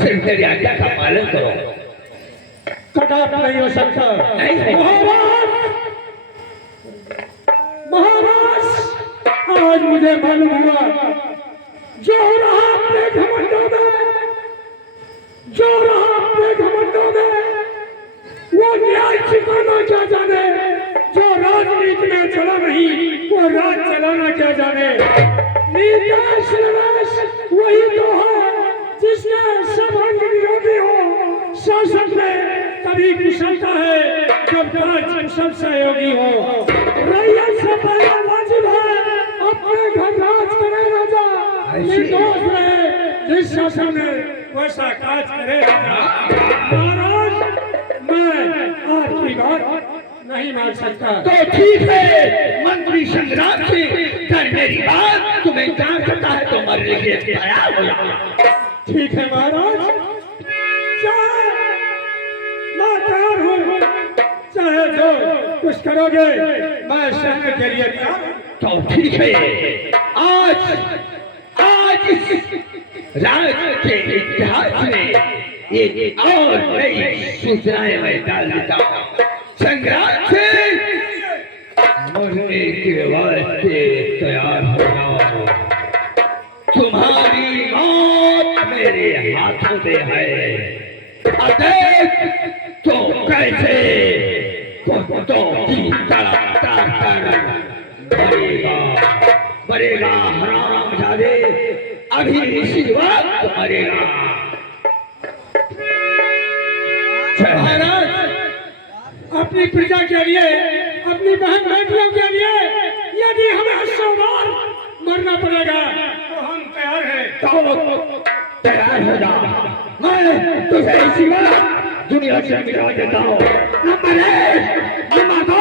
सिर्फ तेरी आज्ञा का पालन करो। कदापि नहीं हो सकता। नहीं महाराज, महाराज, आज मुझे मालूम हुआ जो रहा अपने घमंडों में, जो रहा अपने घमंडों में, वो न्याय ठिकाना क्या जाने, जो राजनीति में चला नहीं वो राज चलाना क्या जाने। नीतेश नरेश वही तो है जिसने सब अंग विरोधी हो। शासन में तभी कुशलता है जब राज कुशल सहयोगी हो। रैयत से पहला वाजिब है अपने घर राज करे राजा, निर्दोष रहे जिस शासन में वैसा काज करे राजा। महाराज, मैं आपकी बात नहीं मान सकता। तो ठीक है, मंत्री संग्राम से कर मेरी बात। तुम्हें इंतजार करता है तो मरने के लिए तैयार हो जाओ। ठीक है महाराज, चाहे मैं तैयार हूँ, चाहे जो कुछ करोगे मैं सहने के लिए तैयार हूँ। तो ठीक है, आज आज इस राज्य के इतिहास में एक और नई सूचनाएं मैं डाल देता हूँ। संग्राम से मरने के वास्ते तैयार हो जाओ। तुम्हारी मौत मेरे हाथों में है। अदेख तो कैसे कुत्तों की तड़पता मरेगा, मरेगा हरामजादे, अभी इसी वक्त मरेगा। महाराज, अपनी प्रजा के लिए, अपनी बहन बेटियों के लिए यदि हमें 100 बार मरना पड़ेगा तो हम तैयार हैं। तो तैयार हो जा, मैं तुझे इसी वक्त दुनिया से मिटा देता हूँ। Number 1, number 2।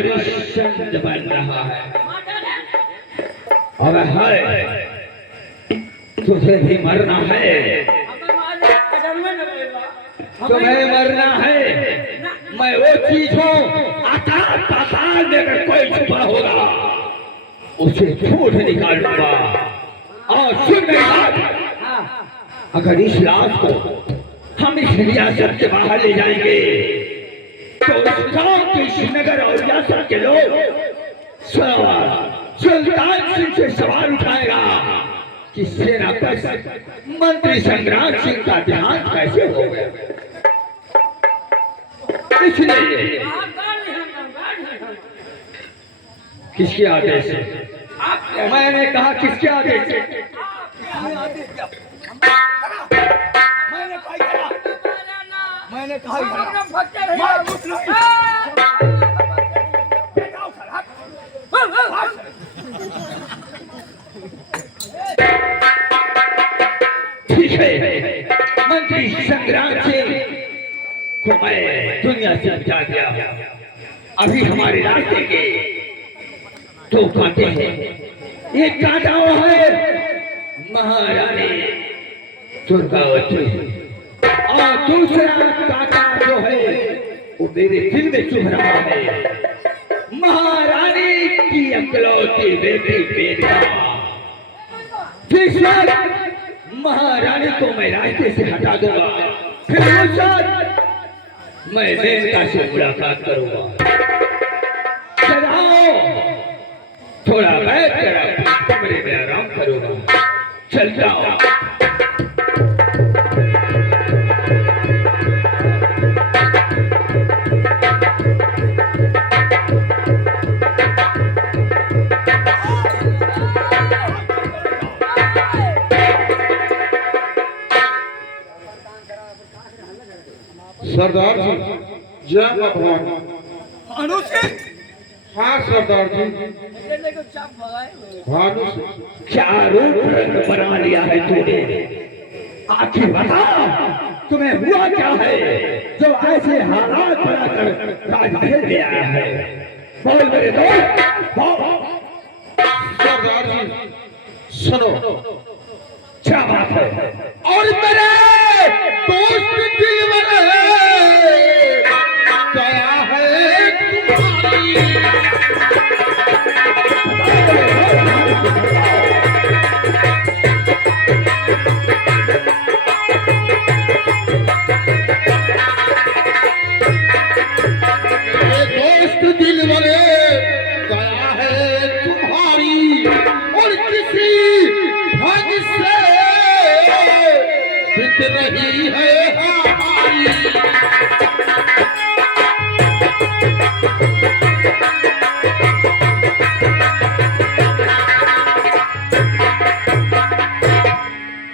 हरिश्चंद्र बन रहा है। अब है तुझे भी मरना है, तुम्हें मरना है। मैं वो चीज हूँ आकाश पाताल में अगर कोई छुपा होगा उसे ढूंढ निकालूंगा। और सुन मेरी बात, अगर इस लाश को हम इस रियासत के बाहर ले जाएंगे तो उस गांव के श्रीनगर और रियासत के लोग सुल्तान सिंह से सवाल उठाएगा कि सेनापति मंत्री संग्राम सिंह का देहांत कैसे हो गया। इसलिए किसके आदेश से? मैंने कहा किसके आदेश से? मैंने कहा ठीक है, मंत्री संग्राम सिंह को मैं दुनिया से हटा दिया। अभी हमारे रास्ते के 2 कांटे हैं। एक कांटा वो है महारानी दुर्गावती और दूसरा कांटा जो है वो मेरे दिल में चुभ रहा है, महारानी की इकलौती बेटी बेटा। जिस वक्त महारानी को मैं रास्ते से हटा दूंगा फिर उस वक्त मैं मेनका से मुलाकात करूंगा। चलाओ, थोड़ा बैठ कर कमरे में आराम करूंगा। चल जाओ। सरदार जी, जय भगवान। भानु सिंह, हाँ सरदार जी, भानु सिंह। क्या रूप रंग बना लिया है तूने? आखिर बता, तुम्हें हुआ क्या है जो ऐसे हालात बनाकर राजमहल में आया है? बोल मेरे दोस्त, बोल। सरदार जी सुनो, क्या बात है? और मेरे हित रही है हमारी।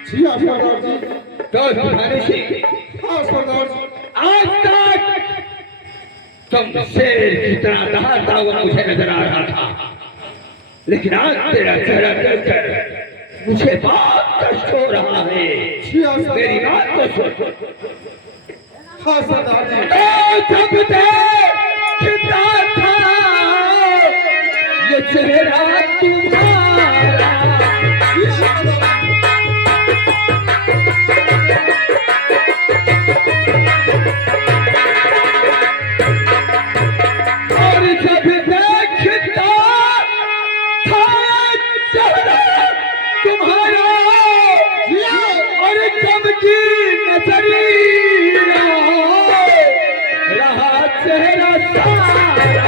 जी हाँ सरदार जी। तो तुम्हारे से हाँ सरदार जी। आज तक तुम शेर की तरह दहाड़ता हुआ मुझे नजर आ रहा था, लेकिन आज तेरा चेहरा देखकर मुझे बहुत कष्ट हो रहा है। जी हाँ मेरी सरदार। बात को सुन। हाँ सरदार जी। तो जब देखता था ये चेहरा तुम्हारा, जी हाँ सरदार। और जब देखता था चेहरा तुम्हारा, और कब की नजरिया रहा चेहरा सारा।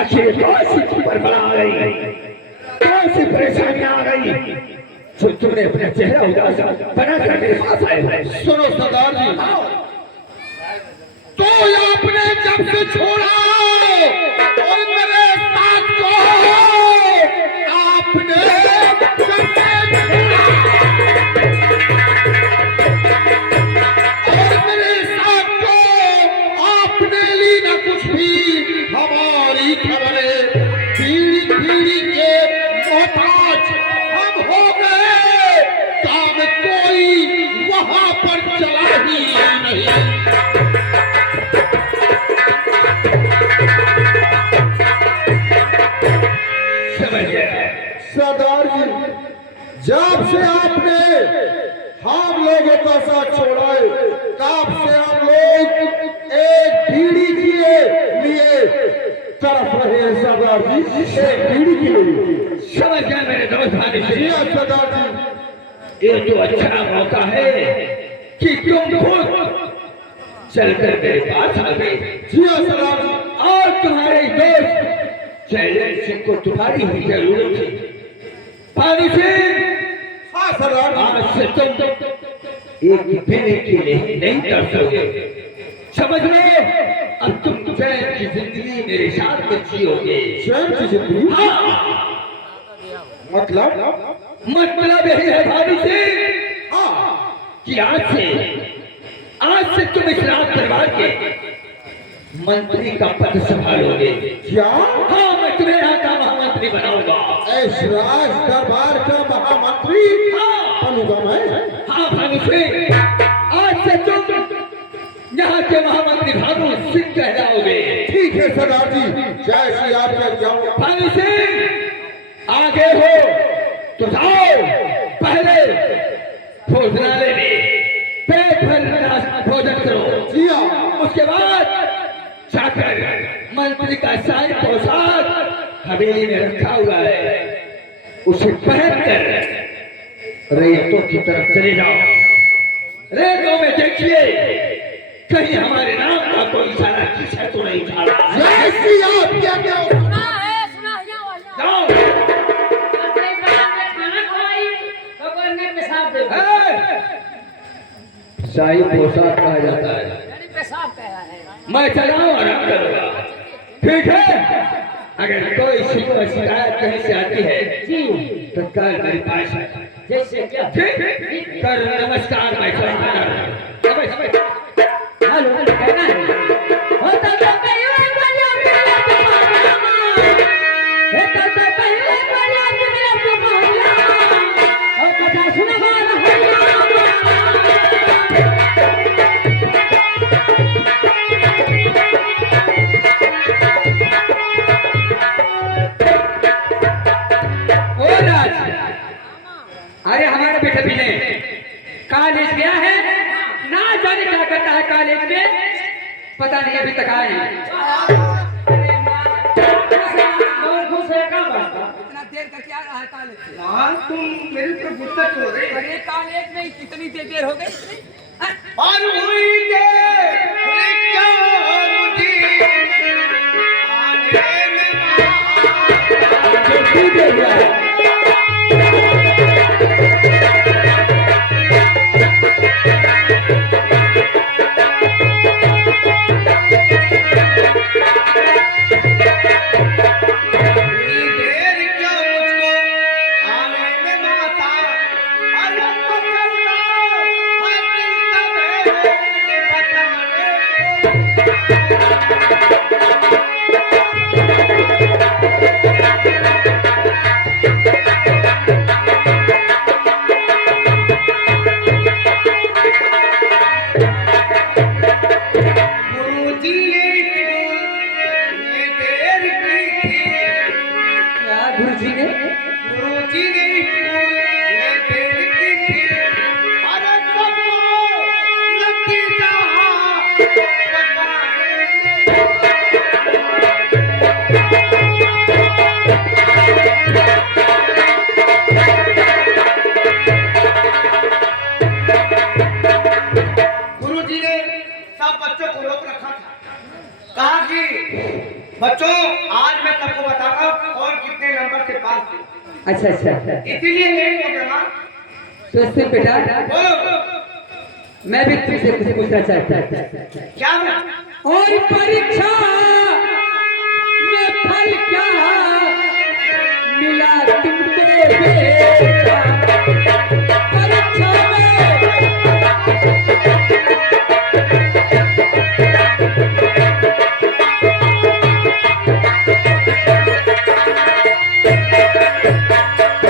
आखिर कौन सी खबर बना आ गई, कौन सी परेशानियां आ गई जो तुमने अपना चेहरा उदास बनाकर मेरे पास आए हो? सुनो सरदार जी। तो आपने जब से छोड़ा और मेरे साथ को आपने जब से छोड़ा और मेरे साथ को आपने ली ना कुछ भी। हमारी खबरें पीढ़ी पीढ़ी के मोहताज हम हो गए। काम कोई वहां पर चला ही नहीं। समझ गया? सरदार जी, जब से आपने हम लोगों का साथ छोड़ा है, तब से हम लोग एक पीढ़ी के लिए तरफ रहे हैं सरदार जी। एक पीढ़ी के लिए। समझ गया मेरे दोस्त भाई जी से। हाँ सरदार जी। ये तो अच्छा मौका है कि तुम खुद चलकर मेरे पास आ गए, जी हाँ सरदार जी। और तुम्हारे दोस्त चैलेंज सिंह को तुम्हारी ही जरूरत थी। भानु सिंह, हाँ सरदार जी। आज से तुम एक पीने के लिए नहीं कर सकते। समझ लो, अब तुम चैन की जिंदगी मेरे साथ में जियोगे। चैन की जिंदगी? हाँ, मतलब यही है भानु सिंह कि आज से तुम इस राज दरबार के मंत्री का पद संभालोगे। क्या? हाँ, मैं तुम्हें यहाँ का महामंत्री बनाऊंगा। इस राज दरबार का महामंत्री हाँ, बनूंगा मैं? हाँ भानु सिंह, आज से तुम यहाँ के महामंत्री भानु सिंह कहलाओगे। ठीक है सरदार जी, जय श्री आप जाओ। भानु सिंह, आगे हो तो जाओ, पहले भोजनालय में पेट भर भोजन करो। जी हाँ। उसके बाद जाकर मंत्री का शाही पोशाक हवेली में रखा हुआ है, उसे पहनकर रेतों की तरफ चले जाओ। रेतों में देखिए कहीं हमारे नाम का कोई सारा किस्सा तो नहीं था। जय श्री आप क्या क्या? जाओ। शाही पोशाक कहा जाता है। मैं चलाऊं आराम करूंगा, ठीक है? अगर कोई शिकायत कहीं से आती है तो कल मेरे पास है। जैसे क्या? ठीक? कर नमस्कार, मैं चलाऊंगा। हेलो, कहना है होता तो पहले वाला मेरा होता तो पहले वाला मेरा तुम्हारा और कथा सुना वाला ओ राज, अरे हमारे बेटे भी ने कॉलेज गया है, ना जाने क्या करता है कॉलेज में, पता नहीं अभी तक आया नहीं। इतना देर का क्या रहा है कॉलेज से? तुम मेरी तरफ गुस्सा क्यों हो रहे? अरे कॉलेज में कितनी देर हो गई? और हुई देर क्या मुझे आने में जो टूटे हुआ है बच्चों आज मैं सबको बताऊंगा कौन कितने नंबर से पास थे। अच्छा अच्छा इसीलिए लेट हो गया मां। तो इससे बेटा बोलो मैं भी तुमसे कुछ पूछना चाहता हूँ क्या और परीक्षा